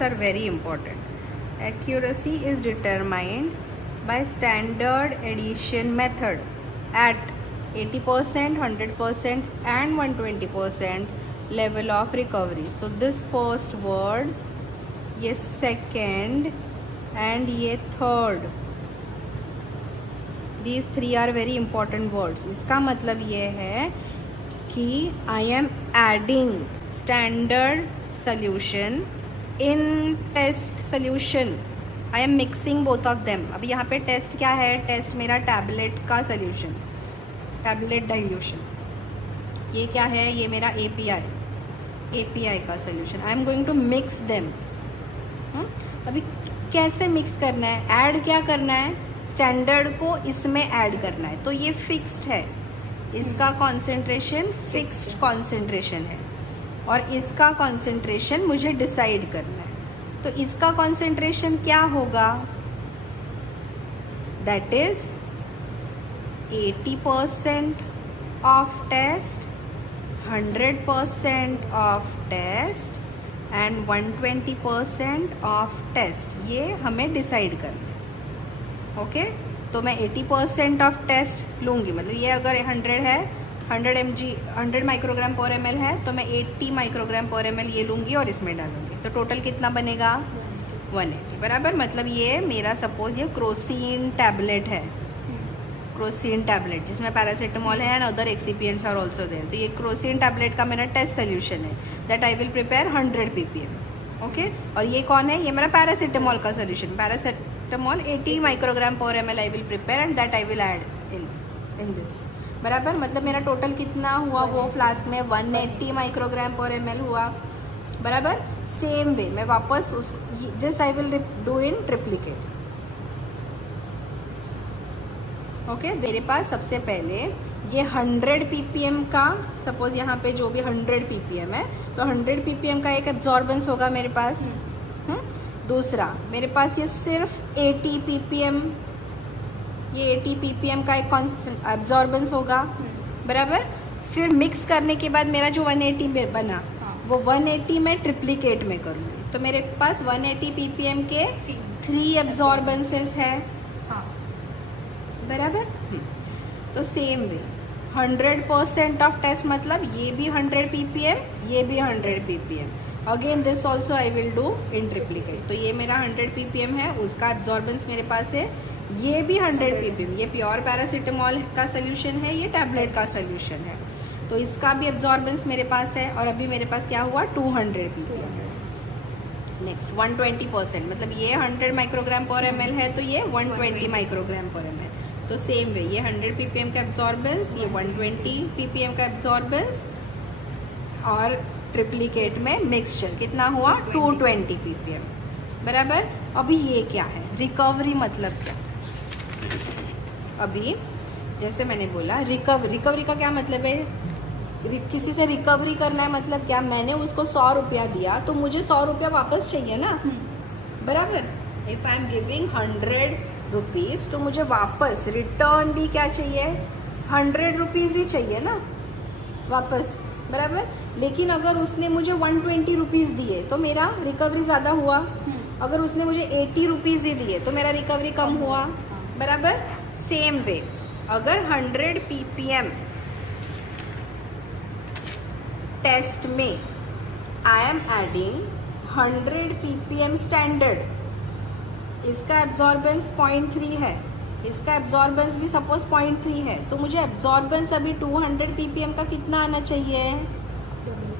are very important. Accuracy is determined by standard addition method at 80%, 100% and 120% level of recovery. So this first word, ये second and ये third, these three are very important words. इसका मतलब ये है कि I am adding standard solution in test solution. I am mixing both of them. अभी यहाँ पे टेस्ट क्या है? टेस्ट मेरा टैबलेट का सोल्यूशन, टैबलेट डाइल्यूशन. ये क्या है? ये मेरा API का solution. I am going to mix them. अभी कैसे मिक्स करना है? ऐड क्या करना है? स्टैंडर्ड को इसमें ऐड करना है. तो ये फिक्स्ड है, इसका कॉन्सेंट्रेशन फिक्स्ड कॉन्सेंट्रेशन है और इसका कॉन्सेंट्रेशन मुझे डिसाइड करना है. तो इसका कॉन्सेंट्रेशन क्या होगा? That is 80% of test, 100% of test and 120% of test. ये हमें डिसाइड करना है. ओके, तो मैं 80% ऑफ टेस्ट लूँगी. मतलब ये अगर 100 है, 100 माइक्रोग्राम पर ml है, तो मैं 80 माइक्रोग्राम पर ml ये लूँगी और इसमें डालूँगी. तो टोटल कितना बनेगा? 180. बराबर. मतलब ये मेरा सपोज ये क्रोसीन टैबलेट है, क्रोसीन टैबलेट जिसमें पैरासीटामोल है and other excipients are also there. तो ये क्रोसीन टैबलेट का मेरा टेस्ट सोल्यूशन है. That I will prepare 100 ppm. Okay, और ये कौन है? ये मेरा पैरासीटामोल का सोल्यूशन. पैरासीटामोल 80 माइक्रोग्राम पर ml I will prepare and that I will add in this. बराबर. मतलब मेरा टोटल कितना हुआ? वो फ्लास्क में 180 माइक्रोग्राम पर ml हुआ. बराबर. सेम वे मैं वापस उस this I will do in triplicate. Okay, मेरे पास सबसे पहले ये 100 ppm का, सपोज यहाँ पे जो भी 100 ppm है, तो 100 ppm का एक एब्जॉर्बेंस होगा मेरे पास. दूसरा मेरे पास ये सिर्फ 80 ppm, ये 80 ppm का एक कॉन्स्टेंट एब्जॉर्बेंस होगा. बराबर. फिर मिक्स करने के बाद मेरा जो 180 में बना, वो 180 में ट्रिप्लिकेट में करूँगी. तो मेरे पास 180 ppm के 3 एब्जॉर्बेंसेस है. बराबर. तो सेम वे 100% ऑफ टेस्ट, मतलब ये भी 100 ppm, ये भी 100 ppm. Again this also I will do in triplicate. तो ये मेरा 100 ppm है, उसका एब्जॉर्बेंस मेरे पास है. ये भी 100 ppm, ये प्योर पैरासीटामोल का सोल्यूशन है, ये टैबलेट का सोल्यूशन है. तो इसका भी एब्जॉर्बेंस मेरे पास है. और अभी मेरे पास क्या हुआ? 200 ppm. नेक्स्ट 120%, मतलब ये 100 माइक्रोग्राम पर ml है, तो ये 120 माइक्रोग्राम पर ml. तो सेम वे ये 100 ppm का एब्जॉर्बेंस, ये 120 ppm का एब्जॉर्बेंस, और ट्रिप्लिकेट में मिक्सचर कितना हुआ? 220 ppm. बराबर. अभी ये क्या है? रिकवरी मतलब क्या? अभी जैसे मैंने बोला रिकवरी का क्या मतलब है? किसी से रिकवरी करना है. मतलब क्या? मैंने उसको 100 रुपया दिया, तो मुझे 100 रुपया वापस चाहिए ना. बराबर. If I am giving 100 rupees, तो मुझे वापस रिटर्न भी क्या चाहिए? 100 रुपीज़ ही चाहिए ना वापस. बराबर. लेकिन अगर उसने मुझे 120 रुपीज़ दिए, तो मेरा रिकवरी ज़्यादा हुआ. अगर उसने मुझे 80 रुपीज़ ही दिए, तो मेरा रिकवरी कम हुआ. बराबर. सेम वे अगर 100 ppm टेस्ट में I am adding 100 ppm standard, इसका एब्जॉर्बेंस 0.3 है, इसका एब्जॉर्बेंस भी सपोज 0.3 है, तो मुझे एब्जॉर्बेंस अभी 200 ppm का कितना आना चाहिए?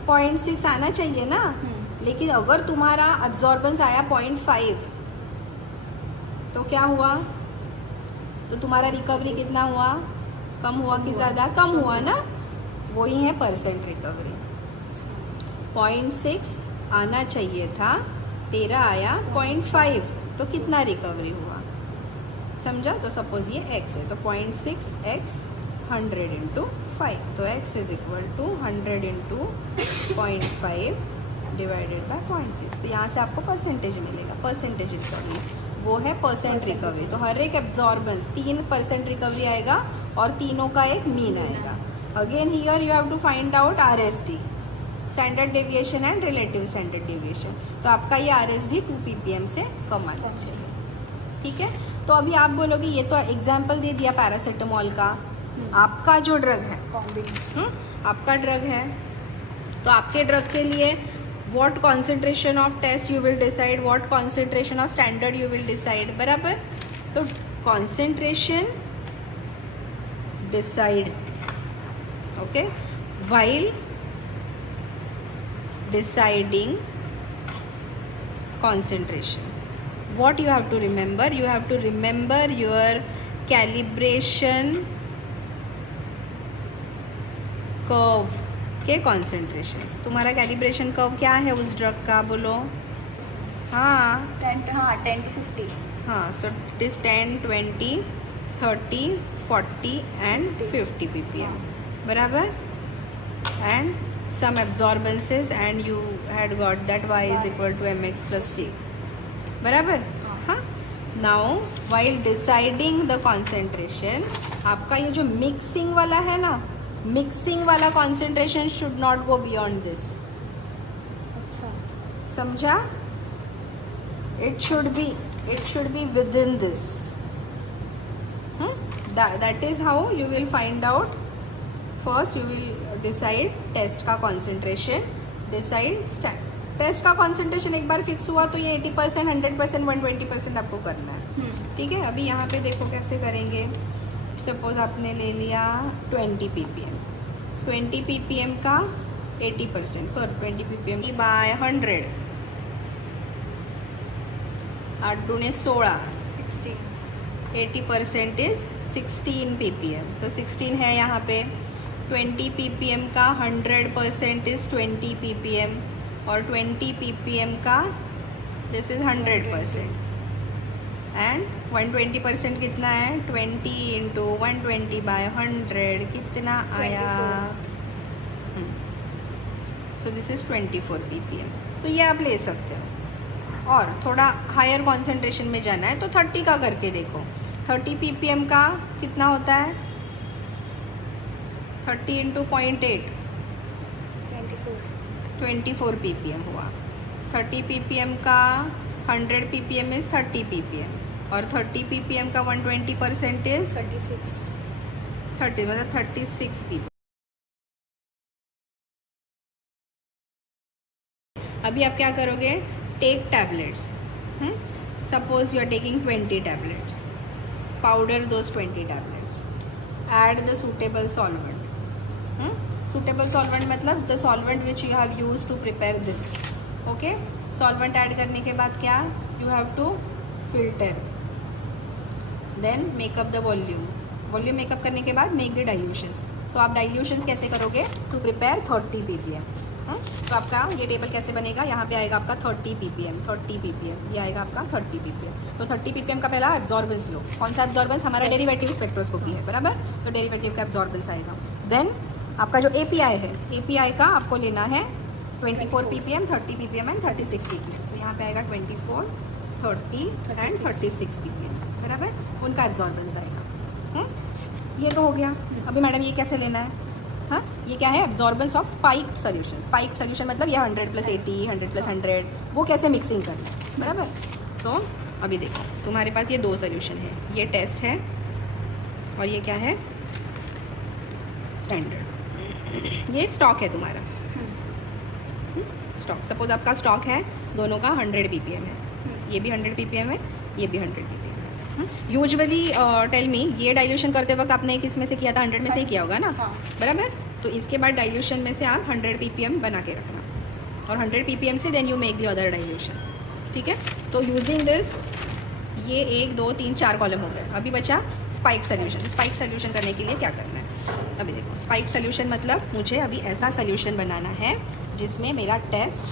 0.6 आना चाहिए ना. लेकिन अगर तुम्हारा एब्जॉर्बेंस आया 0.5, तो क्या हुआ? तो तुम्हारा रिकवरी कितना हुआ? कम हुआ कि ज़्यादा? कम हुआ ना. वही है परसेंट रिकवरी. 0.6 आना चाहिए था, तेरा आया 0.5, तो कितना रिकवरी हुआ? समझा? तो सपोज ये x है, तो 0.6x 100 इंटू 5, तो x is equal to 100 into 0.5 divided by 0.6. तो यहाँ से आपको परसेंटेज मिलेगा. परसेंटेज रिकवरी वो है परसेंट रिकवरी. तो हर एक एब्जॉर्बेंस 3% रिकवरी आएगा और तीनों का एक मीन आएगा. Again here you have to find out RST. Standard deviation and relative standard deviation. तो आपका ये RSD 2 ppm से कम आना चाहिए, ठीक है। तो अभी आप बोलोगे ये तो एग्जाम्पल दे दिया पैरासीटामोल का, आपका जो ड्रग है कॉम्बिनेशन, आपका ड्रग है तो आपके ड्रग के लिए what concentration of test you will decide, what concentration of standard you will decide, बराबर। तो concentration decide, okay, while deciding concentration what you have to remember, you have to remember your calibration curve के concentrations. तुम्हारा calibration curve क्या है उस drug का, बोलो। हाँ 10 to 50। हाँ, so it is 10, 20, 30, 40 and 50 ppm, बराबर। And some absorbances and you had got that y is equal to mx plus c, बराबर। हाँ, now while deciding the concentration, आपका ये जो मिक्सिंग वाला है ना, मिक्सिंग वाला concentration should not go beyond this. अच्छा, समझा? It should be with in this. That is how you will find out. First you will decide test का कॉन्सेंट्रेशन, डिसाइड टेस्ट का कॉन्सेंट्रेशन। एक बार फिक्स हुआ तो ये 80%, 100%, 120% आपको करना है, ठीक है। अभी यहाँ पे देखो कैसे करेंगे। सपोज आपने ले लिया 20 ppm, 20 ppm का 80% कर, 20 ppm बाय 100, 8 दूने 16, 16, 80% इज 16 ppm। तो 16 है यहाँ पे। 20 ppm का 100% इज 20 ppm और 20 ppm का दिस इज 100%। एंड 120% कितना है, 20 इंटू 120 बाय 100 कितना आया, सो दिस इज 24 ppm। तो ये आप ले सकते हो। और थोड़ा हायर कॉन्सेंट्रेशन में जाना है तो 30 का करके देखो। 30 ppm का कितना होता है, 30 इंटू 0.8, 24 ppm हुआ। 30 ppm का 100 ppm इज 30 ppm और 30 ppm का 120% इज 36, 30 मतलब 36 ppm। अभी आप क्या करोगे, take tablets. Suppose you are taking 20 tablets, powder those 20 tablets, add the suitable solvent. Suitable solvent मतलब the solvent which you have use to prepare this, okay. Solvent add करने के बाद क्या, you have to filter, then make up the volume. Volume make up करने के बाद make the dilutions. तो आप डाइल्यूशंस कैसे करोगे, टू प्रिपेयर 30 ppm। तो आपका ये टेबल कैसे बनेगा, यहाँ पे आएगा आपका 30 ppm, 30 ppm, ये आएगा आपका 30 ppm। तो 30 ppm का पहला एब्जॉर्बेंस लो। कौन सा एब्जॉर्बेंस, हमारा डेरिवेटिव स्पेक्ट्रोस्कोपी है, बराबर। तो डेरिवेटिव का एब्जॉर्बेंस आएगा। देन आपका जो API है, API का आपको लेना है 24 ppm, 30 ppm एंड 36 ppm। तो यहाँ पे आएगा 24, 30 एंड 36 ppm, बराबर। उनका एब्जॉर्बेंस आएगा। ये तो हो गया। अभी मैडम ये कैसे लेना है, हाँ, ये क्या है, absorbance of spiked solution. Spiked solution मतलब ये 100 + 80, 100 + 100, वो कैसे मिक्सिंग करना है, बराबर। सो अभी देखो तुम्हारे पास ये 2 सोल्यूशन है, ये टेस्ट है और ये क्या है, स्टैंडर्ड। ये स्टॉक है तुम्हारा, स्टॉक। सपोज आपका स्टॉक है दोनों का 100 ppm है, ये भी 100 ppm है, ये भी 100 ppm है। यूजुअली टेल मी, ये डाइल्यूशन करते वक्त आपने किस में से किया था, 100 में से ही किया होगा ना, बराबर। तो इसके बाद डाइल्यूशन में से आप 100 ppm बना के रखना और 100 ppm से then you make the other dilution, ठीक है। तो यूजिंग दिस ये 1, 2, 3, 4 कॉलम हो गए। अभी बचा स्पाइक सोल्यूशन। स्पाइक सोल्यूशन करने के लिए क्या करना है, अभी देखो। स्पाइक सोल्यूशन मतलब मुझे अभी ऐसा सोल्यूशन बनाना है जिसमें मेरा टेस्ट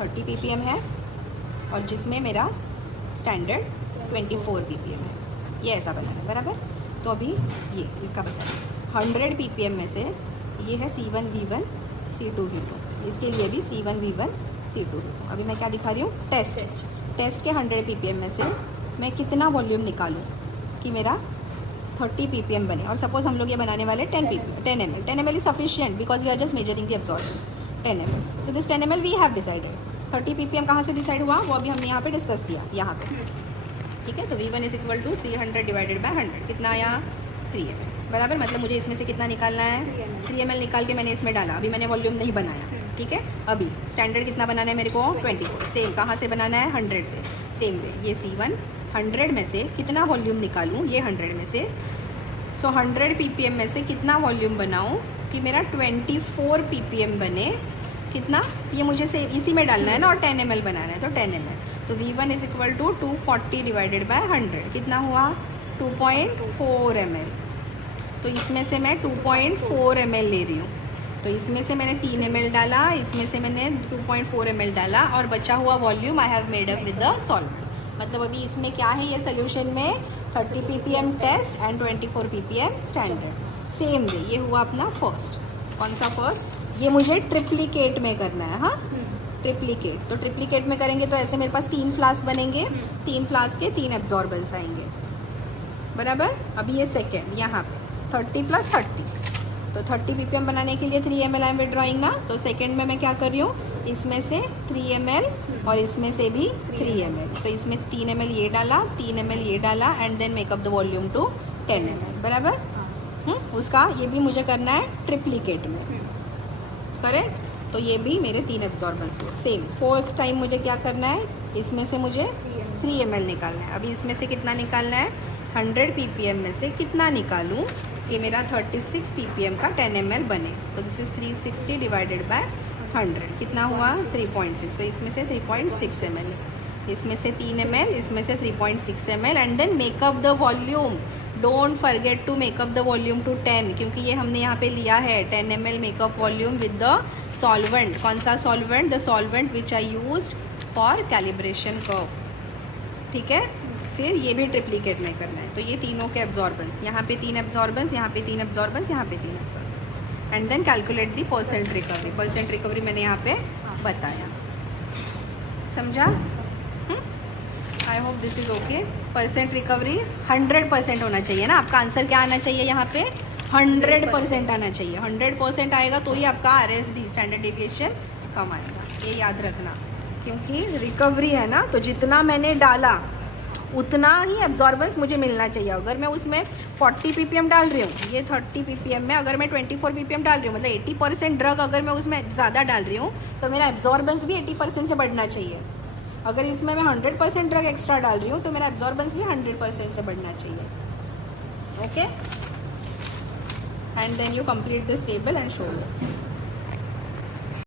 30 ppm है और जिसमें मेरा स्टैंडर्ड 24 ppm है, ये ऐसा बनाना है, बराबर। तो अभी ये इसका बताइए, 100 ppm में से ये है C1V1 C2 V2, इसके लिए भी C1V1 C2 V2। अभी मैं क्या दिखा रही हूँ, टेस्ट के 100 ppm में से मैं कितना वॉल्यूम निकालूँ कि मेरा 30 ppm बने, और सपोज हम लोग ये बनाने वाले 10 ml. 10 ml is sufficient because we are just measuring the absorbance. 10 ml. So this 10 ml we have decided. 30 ppm कहाँ से डिसाइड हुआ वो अभी हमने यहाँ पे डिस्कस किया, यहाँ पे. ठीक है, तो V1 is equal to 300 divided by 100. कितना आया? 3 ml. बराबर, मतलब मुझे इसमें से कितना निकालना है? 3 ml निकाल के मैंने इसमें डाला. अभी मैंने वॉल्यूम नहीं बनाया. ठीक है, अभी स्टैंडर्ड कितना बनाना है मेरे को? 24. सेम कहाँ से बनाना है? 100 से. सेम वे ये C1 100 में से कितना वॉल्यूम निकालूं? ये 100 में से. सो 100 ppm में से कितना वॉल्यूम बनाऊं कि मेरा 24 ppm बने? कितना? ये मुझे से इसी में डालना है ना, और 10 ml बनाना है, तो 10 ml. तो V1 is equal to 240 divided by 100. कितना हुआ? 2.4 ml. तो इसमें से मैं 2.4 ml ले रही हूँ. तो इसमें से मैंने 3 ml डाला, इसमें से मैंने 2.4 ml डाला, और बचा हुआ volume I have made up with the solvent. मतलब अभी इसमें क्या है? ये सोल्यूशन में 30 ppm test and 24 ppm standard. Same way ये हुआ अपना फर्स्ट. कौन सा फर्स्ट? ये मुझे ट्रिप्लिकेट में करना है. हाँ, ट्रिप्लिकेट. तो ट्रिप्लिकेट में करेंगे तो ऐसे मेरे पास 3 फ्लास्क बनेंगे. 3 फ्लास्क के 3 एब्जॉर्बेंस आएंगे. बराबर. अभी ये सेकेंड यहाँ पे 30 + 30. तो 30 ppm बनाने के लिए 3 ml आई एम विड्रॉइंग ना. तो सेकेंड में मैं क्या कर रही हूँ? इसमें से 3 ml और इसमें से भी 3 ml. तो इसमें 3 ml ये डाला, 3 ml ये डाला, and then make up the volume to 10 ml. बराबर. उसका ये भी मुझे करना है ट्रिप्लिकेट में. करेक्ट. तो ये भी मेरे 3 एब्जॉर्बेंस हुए. सेम फोर्थ टाइम मुझे क्या करना है? इसमें से मुझे 3 ml निकालना है. अभी इसमें से कितना निकालना है? 100 ppm में से कितना निकालूं कि मेरा 36 ppm का 10 ml बने? तो दिस इज 360 डिवाइडेड बाय 100. कितना हुआ? 3.6. तो इसमें से 3.6 ml, इसमें से 3 ml, इसमें से 3.6 ml, and then make up the volume. Don't forget to make up the volume to 10, क्योंकि ये हमने यहाँ पे लिया है 10 ml makeup volume with the solvent. कौन सा solvent? The solvent which I used for calibration curve. ठीक है. फिर ये भी ट्रिप्लिकेट में करना है. तो ये तीनों के एब्जॉर्बेंस, यहाँ पे 3 एब्जॉर्बेंस, यहाँ पे 3 एब्जॉर्बेंस, यहाँ पे 3 absorbance, and then calculate the percent recovery. Percent recovery मैंने यहाँ पे बताया. समझा? I hope this is okay. Percent recovery 100% होना चाहिए ना. आपका आंसर क्या आना चाहिए यहाँ पे? 100% आना चाहिए. 100% आएगा तो ही आपका RSD स्टैंडर्ड डेविएशन कम आएगा. ये याद रखना, क्योंकि रिकवरी है ना, तो जितना मैंने डाला उतना ही एब्जॉर्बेंस मुझे मिलना चाहिए. अगर मैं उसमें 40 ppm डाल रही हूँ, ये 30 ppm में अगर मैं 24 ppm डाल रही हूँ, मतलब 80% ड्रग अगर मैं उसमें ज़्यादा डाल रही हूँ, तो मेरा एब्जॉर्बेंस भी 80% से बढ़ना चाहिए. अगर इसमें मैं 100% ड्रग एक्स्ट्रा डाल रही हूँ, तो मेरा एब्जॉर्बेंस भी 100% से बढ़ना चाहिए. Okay, and then you complete this table and show.